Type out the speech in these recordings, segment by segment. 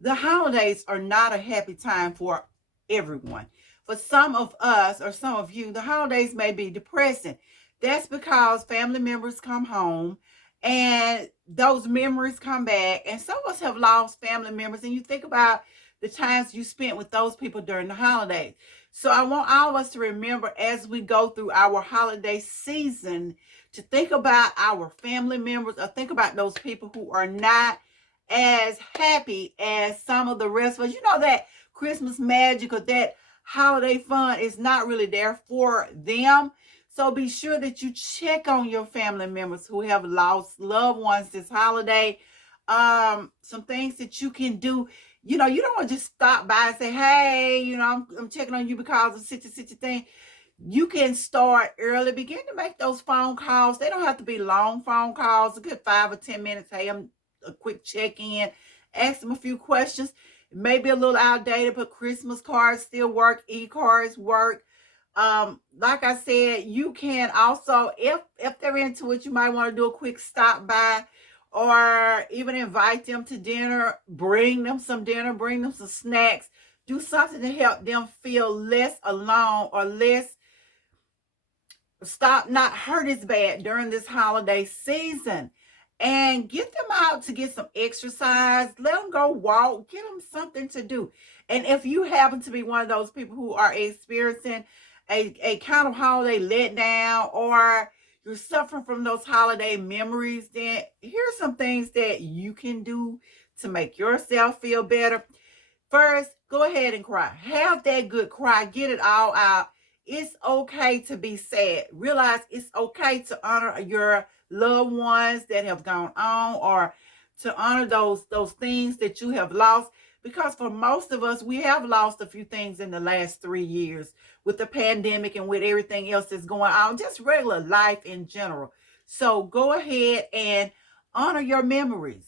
The holidays are not a happy time for everyone. For some of us or some of you, the holidays may be depressing. That's because family members come home and those memories come back. And some of us have lost family members, and you think about the times you spent with those people during the holidays. So I want all of us to remember as we go through our holiday season to think about our family members or think about those people who are not as happy as some of the rest of us. You know, that Christmas magic or that holiday fun is not really there for them. So be sure that you check on your family members who have lost loved ones this holiday. Some things that you can do. You know, you don't want to just stop by and say, hey, I'm checking on you because of such and such a thing. You can start early, begin to make those phone calls. They don't have to be long phone calls, a good 5 or 10 minutes. Hey, I'm a quick check-in, ask them a few questions. Maybe a little outdated, but Christmas cards still work, e-cards work. Like I said, you can also, if they're into it, you might want to do a quick stop by or even invite them to dinner, bring them some dinner, bring them some snacks, do something to help them feel less alone or less stop not hurt as bad during this holiday season. And get them out to get some exercise. Let them go walk. Get them something to do. And if you happen to be one of those people who are experiencing a kind of holiday letdown, or you're suffering from those holiday memories, then here's some things that you can do to make yourself feel better. First, go ahead and cry. Have that good cry. Get it all out. It's okay to be sad. Realize it's okay to honor your loved ones that have gone on, or to honor those things that you have lost. Because for most of us, we have lost a few things in the last 3 years with the pandemic and with everything else that's going on, just regular life in general. So go ahead and honor your memories.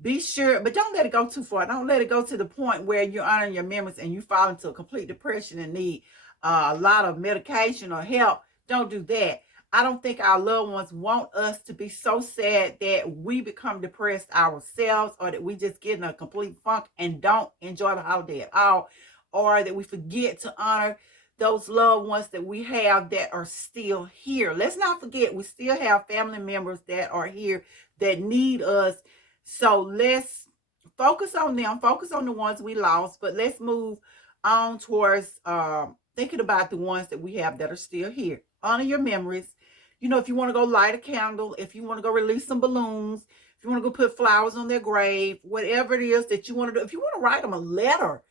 Be sure, but don't let it go too far. Don't let it go to the point where you're honoring your memories and you fall into a complete depression and need a lot of medication or help. Don't do that. I don't think our loved ones want us to be so sad that we become depressed ourselves, or that we just get in a complete funk and don't enjoy the holiday at all, or that we forget to honor those loved ones that we have that are still here. Let's not forget, we still have family members that are here that need us. So let's focus on them, focus on the ones we lost, but let's move on towards thinking about the ones that we have that are still here. Honor your memories. You know, if you want to go light a candle, if you want to go release some balloons, if you want to go put flowers on their grave, whatever it is that you want to do, if you want to write them a letter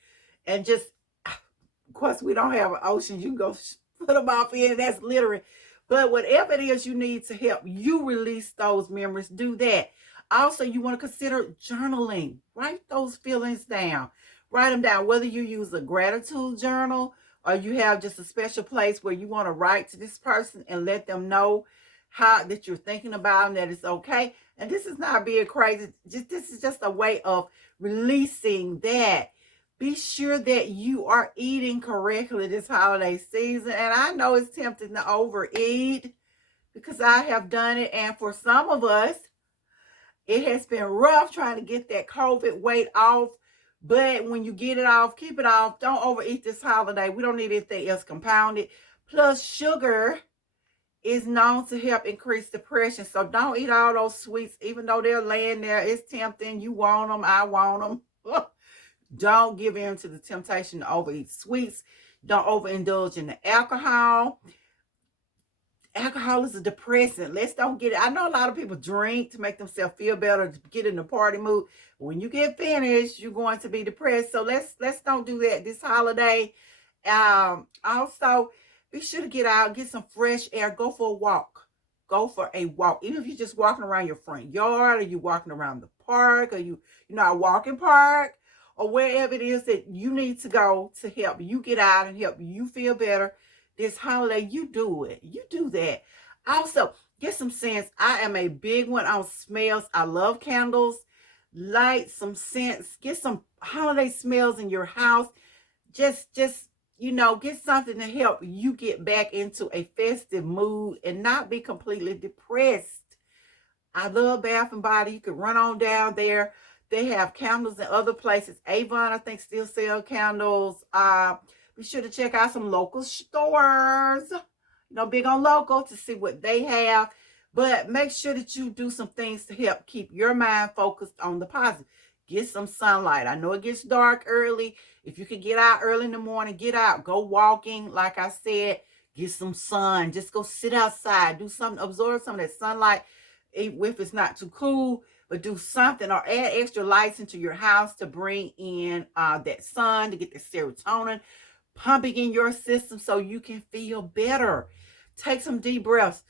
and just, of course, we don't have an ocean, you can go put them off in, that's literally. But whatever it is you need to help you release those memories, do that. Also, you want to consider journaling. Write those feelings down. Write them down, whether you use a gratitude journal or you have just a special place where you want to write to this person and let them know how that you're thinking about them, that it's okay. And this is not being crazy. This is just a way of releasing that. Be sure that you are eating correctly this holiday season. And I know it's tempting to overeat because I have done it. And for some of us, it has been rough trying to get that COVID weight off. But when you get it off, keep it off. Don't overeat this holiday. We don't need anything else compounded. Plus, sugar is known to help increase depression. So don't eat all those sweets, even though they're laying there. It's tempting. You want them. I want them. Don't give in to the temptation to overeat sweets. Don't overindulge in the alcohol. Alcohol is a depressant. Let's don't get it. I know a lot of people drink to make themselves feel better, to get in the party mood. When you get finished, you're going to be depressed. So let's don't do that this holiday. Also, be sure to get out, get some fresh air, go for a walk. Go for a walk. Even if you're just walking around your front yard, or you walking around the park, or you know, a walking park, or wherever it is that you need to go to help you get out and help you feel better this holiday, you do it. You do that. Also, get some scents. I am a big one on smells. I love candles. Light some scents. Get some holiday smells in your house. Just get something to help you get back into a festive mood and not be completely depressed. I love Bath and Body. You can run on down there They have candles in other places. Avon, I think, still sell candles. Be sure to check out some local stores. Big on local to see what they have. But make sure that you do some things to help keep your mind focused on the positive. Get some sunlight. I know it gets dark early. If you can get out early in the morning, get out. Go walking. Like I said, get some sun. Just go sit outside. Do something. Absorb some of that sunlight. If it's not too cool, but do something, or add extra lights into your house to bring in that sun, to get the serotonin pumping in your system so you can feel better. Take some deep breaths.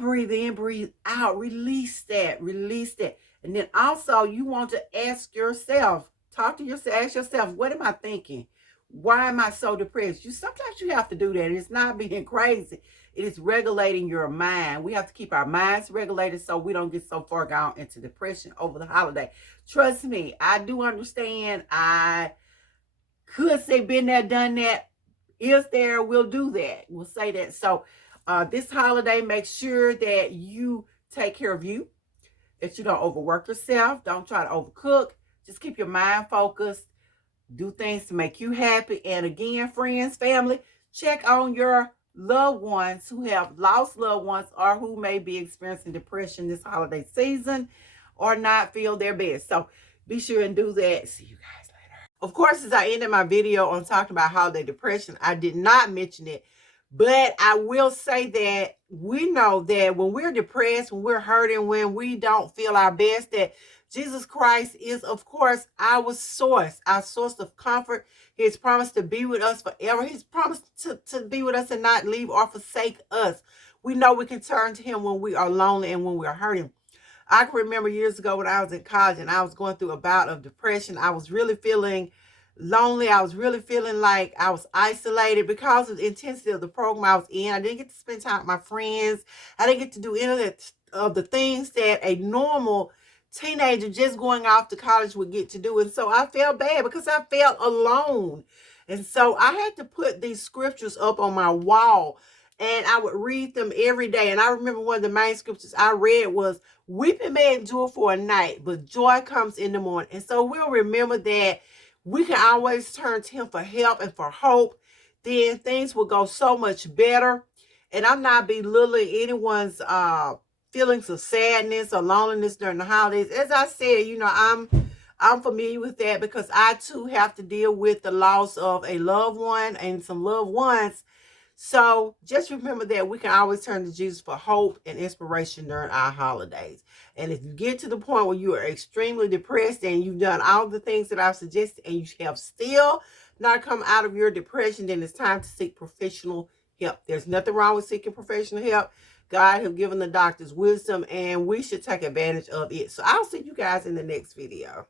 Breathe in, breathe out. Release that. Release that. And then also you want to ask yourself, talk to yourself, ask yourself, what am I thinking? Why am I so depressed? Sometimes you have to do that. It's not being crazy. It is regulating your mind. We have to keep our minds regulated so we don't get so far gone into depression over the holiday. Trust me, I do understand. I could say been there, done that. Is there, we'll do that. We'll say that. So this holiday, make sure that you take care of you, that you don't overwork yourself. Don't try to overcook. Just keep your mind focused. Do things to make you happy. And again, friends, family, check on your loved ones who have lost loved ones or who may be experiencing depression this holiday season or not feel their best. So be sure and do that. See you guys later. Of course, as I ended my video on talking about holiday depression, I did not mention it, but I will say that we know that when we're depressed, when we're hurting, when we don't feel our best, that Jesus Christ is, of course, our source of comfort. He's promised to be with us forever. He's promised to be with us and not leave or forsake us. We know we can turn to him when we are lonely and when we're hurting. I can remember years ago when I was in college and I was going through a bout of depression. I was really feeling lonely. I was really feeling like I was isolated because of the intensity of the program I was in. I didn't get to spend time with my friends. I didn't get to do any of the things that a normal teenager just going off to college would get to do. And so I felt bad because I felt alone. And so I had to put these scriptures up on my wall and I would read them every day. And I remember one of the main scriptures I read was, weeping may endure for a night, but joy comes in the morning. And so we'll remember that we can always turn to him for help and for hope. Then things will go so much better. And I'm not belittling anyone's feelings of sadness or loneliness during the holidays. As I said, I'm familiar with that because I too have to deal with the loss of a loved one and some loved ones. So just remember that we can always turn to Jesus for hope and inspiration during our holidays. And if you get to the point where you are extremely depressed and you've done all the things that I've suggested and you have still not come out of your depression, then it's time to seek professional help. There's nothing wrong with seeking professional help. God has given the doctors wisdom and we should take advantage of it. So I'll see you guys in the next video.